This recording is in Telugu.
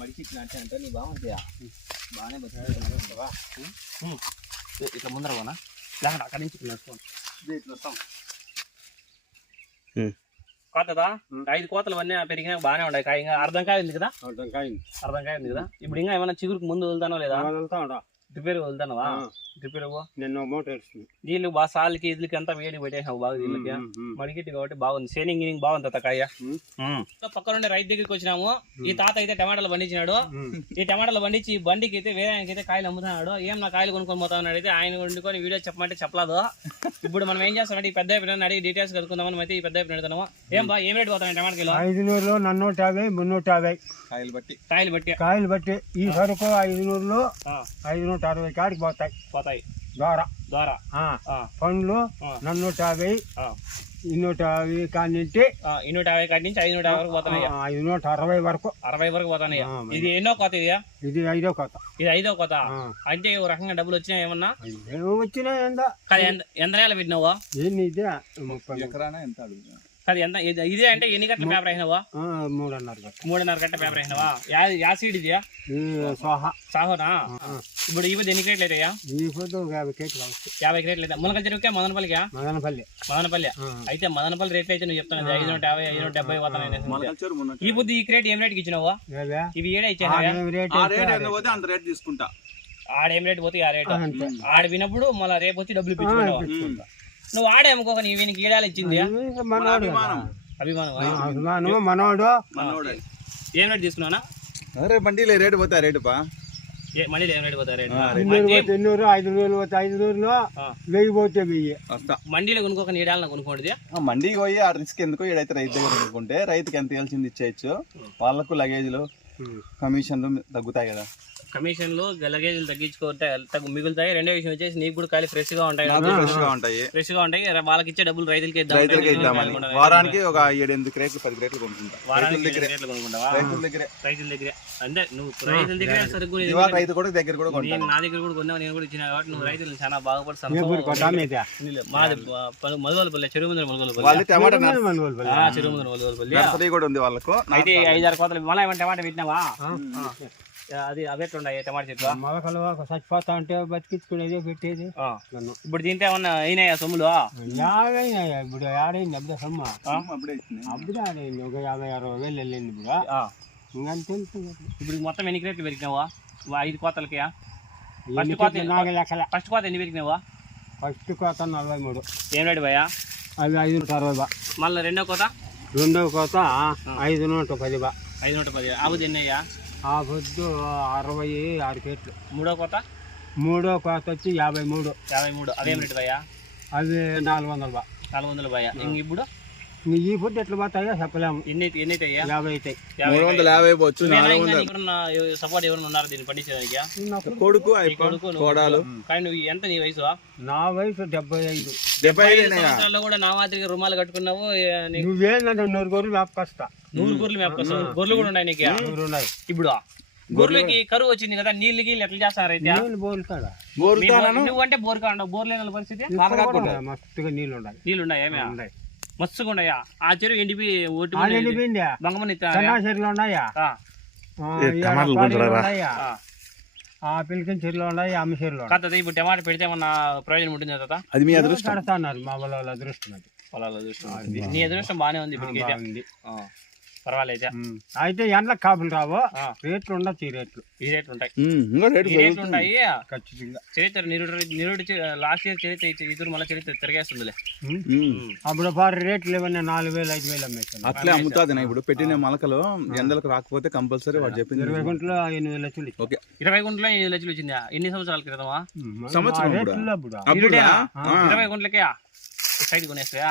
మడికి ఇట్లా అంటే అంటే నీ బాగుంటాయా బాగానే బతుకుతావా ఇట్లా ముందర పోనా? లేకుండా అక్కడి నుంచి. ఇట్లా నడుచుకోండి. ఇదే ఇట్లా వస్తాం. కోతదా? ఐదు కోతలు అన్నీ పెరిగినా బాగానే ఉన్నాయి. కాయ ఇంకా అర్ధం కాయ ఉంది కదా? అర్థం కాయింది. అర్ధం కాయ ఉంది కదా? ఇప్పుడు ఇంకా ఏమైనా చిగురుకు ముందు వదులుతానో లేదా? వెళ్తా ఉంటా రిపేర్ వదులుతానవా? రిపేర్ నిన్న మూట ఏడుస్తుంది. నీళ్ళు బాగా సార్లకి ఇదికి అంతా వేడి పెట్టేసావు బాగా దీనికి? మడిగిట్టి కాబట్టి బాగుంది. సేనింగ్ గినింగ్ బాగుంది తాత కాయ. పక్కన ఉండే రైతు దగ్గరికి వచ్చినాము. ఈ తాత అయితే టమాటాలు పండించినాడు. ఈ టమాటాలు పండించి ఈ బండికి అయితే వేరే ఆయనకి అయితే కాయలు అమ్ముతున్నాడు. ఏం నా కాయలు కొనుక్కొని పోతా ఉన్నాడు అయితే ఆయన వండుకొని వీడియో చెప్పమంటే చెప్పలేదు. ఇప్పుడు మనం ఏం చేస్తామంటే ఈ పెద్ద అడిగి డీటెయిల్స్ కనుక్కుందామని అయితే ఈ పెద్ద పిల్లలు అడుగుతున్నాము ఏం బా ఏం రేట్ పోతాను టమాటా కిలో? ఐదు నూరులో నన్నూట యాభై మున్నూట యాభై. కాయలు బట్టి. కాయలు బట్టి. కాయలు బట్టి. ఈ సరుకు ఐదు నూరులో ఐదు నూట అరవై కాడికి పోతాయి. పోతాయి. ద్వారా. ద్వారా. పండ్లు. నన్నూట యాభై ఆ, ఇన్నూట యాభై కానింటి ఆ, ఇన్నూట యాభై కాడి నుంచి ఐదు నూట యాభై వరకు పోతున్నాయి. ఐదు నూట అరవై వరకు. అరవై వరకు పోతున్నాయి. ఇది ఎన్నో కోత ఇది ఇది ఐదో కొత్త ఇది ఐదో కోత. అంటే ఓ రకంగా డబ్బులు వచ్చినాయి ఏమన్నా? ఏమో వచ్చినా ఎంత ఎంత నెలలు పెట్టినావా? ఏంది ఇదే? ముప్పై ఎకరానా ఎంత అడుగుతున్నా కాదు ఎంత? ఇది- అంటే ఎన్ని గంటల పేపర్ అయినావా ఆ, మూడున్నర మూడున్నర గంట పేపర్ అయినావా యా సీడ్ సోహా. సాహోనా? ఇప్పుడు ఈ పొద్దు ఎన్ని క్రేట్లు అవుతాయా ఈ పొద్దు యాభై కావచ్చు. యాభై క్రేట్లు అయితే మునకల చెరువుకే మదనపల్లికా? మదనపల్లి. మదనపల్లి. ఆ. అయితే మదనపల్లి రేట్లు అయితే నువ్వు చెప్తాను ఐదు నూట యాభై ఐదు నూట డెబ్బై పోతాను ఈ పొద్దు ఈ క్రేట్ ఏం రేట్కి ఇచ్చినావా? ఇవి ఏడే ఇచ్చాను ఏం రేట్ ఆ అయితే రేట్ ఆ ఎంత రేట్. పోతే అంత రేట్ తీసుకుంటా. ఆడ ఏం రేట్ పోతే ఆ రేట్. ఆడ వినప్పుడు మళ్ళీ రేపు వచ్చి డబ్బులు ఇప్పించుకుంటా. నువ్వు ఆడే అమ్ముకోక నీ వీనికి ఈడాలు ఇచ్చింది మనోడు కదా. అభిమానం. అభిమానం ఆ, అభిమానం మనోడు? మనోడే. ఏం రేట్ తీసుకున్నానా అరే బండిలో రేటు పోతే రేటు పా? ఏ- మళ్ళీ ఏం రేట్ పోతా రేట్? ఇన్నూరు పోతే ఇన్నూరు ఐదు పోతే ఐదు. వెయ్యి పోతే వెయ్యి. మండీలో కొనుక్కోక నీ ఈడాలను కొనుక్కోండి ఆ మండికి పోయి ఆ రిస్క్ ఎందుకు? ఈడైతే రైతు దగ్గర కొనుక్కుంటే రైతుకి ఎంత ఇవ్వాల్సింది ఇచ్చేయచ్చు? వాళ్ళకు లగేజ్లు కమిషన్లు తగ్గుతాయి కదా. కమిషన్లు గలగేజీలు తగ్గించుకుంటే తగ్గు మిగులుతాయి. రెండో విషయం వచ్చేసి నీకు కూడా కాయలు ఫ్రెష్గా ఉంటాయి ఫ్రెష్గా ఉంటాయి. ఫ్రెష్గా ఉంటాయి వాళ్ళకి ఇచ్చే డబ్బులు రైతులకి ఇద్దాం. రైతులకి ఇద్దామని. రైతులు వారానికి ఒక ఏడు ఎనిమిది క్రేట్లు పది క్రేట్లు కొనుక్కుంటా. వారానికి రైతుల దగ్గరే. కొనుక్కుంటావా? రైతుల దగ్గరే. రైతుల దగ్గరే. అంటే నువ్వు రైతుల దగ్గరే సరుకు రైతు కూడా దగ్గర కూడా నేను నా దగ్గర కూడా కొన్నావు నేను కూడా ఇచ్చిన కాబట్టి నువ్వు రైతులు చాలా బాగుపడి మీద. మధువలపల్లి చెరువు ముందర మధువలపల్లి వాళ్ళు టమాటా నర్సరీ. మనోళ్ళు పల్లె. ఆ, చెరువు ముందర మధువలపల్లి కూడా ఉంది వాళ్ళకు. అయితే ఐదారు కోతలు మళ్ళీ టమాటా పెట్టినావా అది అవి ఎట్లున్నాయి టమాటా చెట్లు? మొలకలు ఒక చచ్చిపోతా ఉంటే బతికించుకునేది పెట్టేది. ఆ. నన్ను. ఇప్పుడు తింటే ఏమన్నా అయినాయా సొమ్ములు? యాభైనా ఇప్పుడు ఆడైంది అప్పుడే సొమ్మ. అప్పుడే ఆడైంది ఒక యాభై అరవై వేలు వెళ్ళింది ఇప్పుడు. ఇంకంతే. ఇప్పుడు మొత్తం ఎన్ని క్రేట్లు పెరిగినావా? ఐదు కోతలకి? ఎన్ని కోత నాకు లెక్కల ఫస్ట్ కోత ఎన్ని పెరిగినావా? ఫస్ట్ కోత నలభై మూడు ఏం రేటు భయ్యా? అవి ఐదు నూట అరవై బా. మళ్ళీ రెండో కోత? రెండవ కోత ఐదు నూట పది బా. ఐదు నూట పది. ఆవుది ఎన్ని అయ్యా ఆ పొద్దు అరవై ఆరు కేట్లు మూడో కోత? మూడో కోత వచ్చి యాభై మూడు. యాభై మూడు. అదేం రేటు భయ్యా? అవి నాలుగు వందలు బా. నాలుగు వందలు భయ్యా. ఇంక ఇప్పుడు? ఈ పొద్దు ఎట్లా పోతాయో చెప్పలేము. ఎన్ని ఎన్ని అయితే. అయ్యా యాభై అవుతాయి యాభై మూడు వందల యాభై పోవచ్చు నాలుగు వందలు. సపోర్ట్ ఎవరైనా ఉన్నారు దీన్ని పండించడానికి నాకు కొడుకు కొడుకు నువ్వు- కోడాలు. కానీ నువ్వు ఎంత నీ వయసు? నా వయసు డెబ్బై ఐదు. డెబ్బై ఐదు కూడా నా మాదిరిగా రుమాలు కట్టుకున్నావు నువ్వేందంటే నూరు గొర్రెలు మేపకొస్తా నూరు గొర్రెలు మేపుకొస్తావు గొర్రెలు కూడా ఉన్నాయి నీకు? నూరు ఉన్నాయి. ఇప్పుడు? గొర్రెలకి కరువు వచ్చింది కదా నీళ్ళు గీళ్ళు ఎట్లా చేస్తారు అయితే? బోలుతాడా మీ బోర్- నువ్వంటే బోర్ కాండ బోర్ లేని వాళ్ళ పరిస్థితి మస్తుగా నీళ్ళు ఉండాలి నీళ్ళు ఉన్నాయి ఏమే ఉన్నాయి. మస్తుగా ఉన్నాయా? ఆ చెరువు ఎండిపి ఒట్టి ఆడేంటి పోయిందా బంగమని సన్నా చెరువులు ఉన్నాయా? ఆ, ఆ, ఈడ పాడేలు ఉన్నాయా? ఆ. పిల్లకిన చెరువులు ఉన్నాయి? అమ్మ చెరువులు కాదు ఇప్పుడు టమాటా పెడితే ఏమన్నా ప్రయోజనం ఉంటుంది కదా అది మీ అదృష్టం. మా వాళ్ళ అదృష్టం అది. పొలాల అదృష్టం. నీ అదృష్టం బానే ఉంది ఇప్పటికైతే. ఆ, పర్వాలేదు. అయితే ఎండ్లకు కాపులు రావు? ఆ. రేట్లు ఉండొచ్చు ఈ రేట్లు. ఈ రేట్లు ఉంటాయి. ఈ రేట్లు ఉంటాయి. ఖచ్చితంగా. చరిత్ర నిరుడు నిరుడు లాస్ట్ ఇయర్ చరిత్ర ఇద్దరు మళ్ళీ చరిత్ర తిరిగేస్తుందిలే. అప్పుడు పారు రేట్లు ఇవన్నీ నాలుగు వేలు ఐదు వేలు అమ్మేస్తాను అట్లే అమ్ముతాది ఇప్పుడు పెట్టిన మొలకలు ఎండలకు రాకపోతే కంపల్సరీ వాడు చెప్పింది ఇరవై గుంటలు ఎనిమిది వేలు లక్షలు. ఓకే. ఇరవై గుంటలో ఎనిమిది లక్షలు వచ్చిందా ఎన్ని సంవత్సరాల క్రితమా. సంవత్సరం. ఇరవై గుంటలకే? సైడ్ కొనేస్తాయా?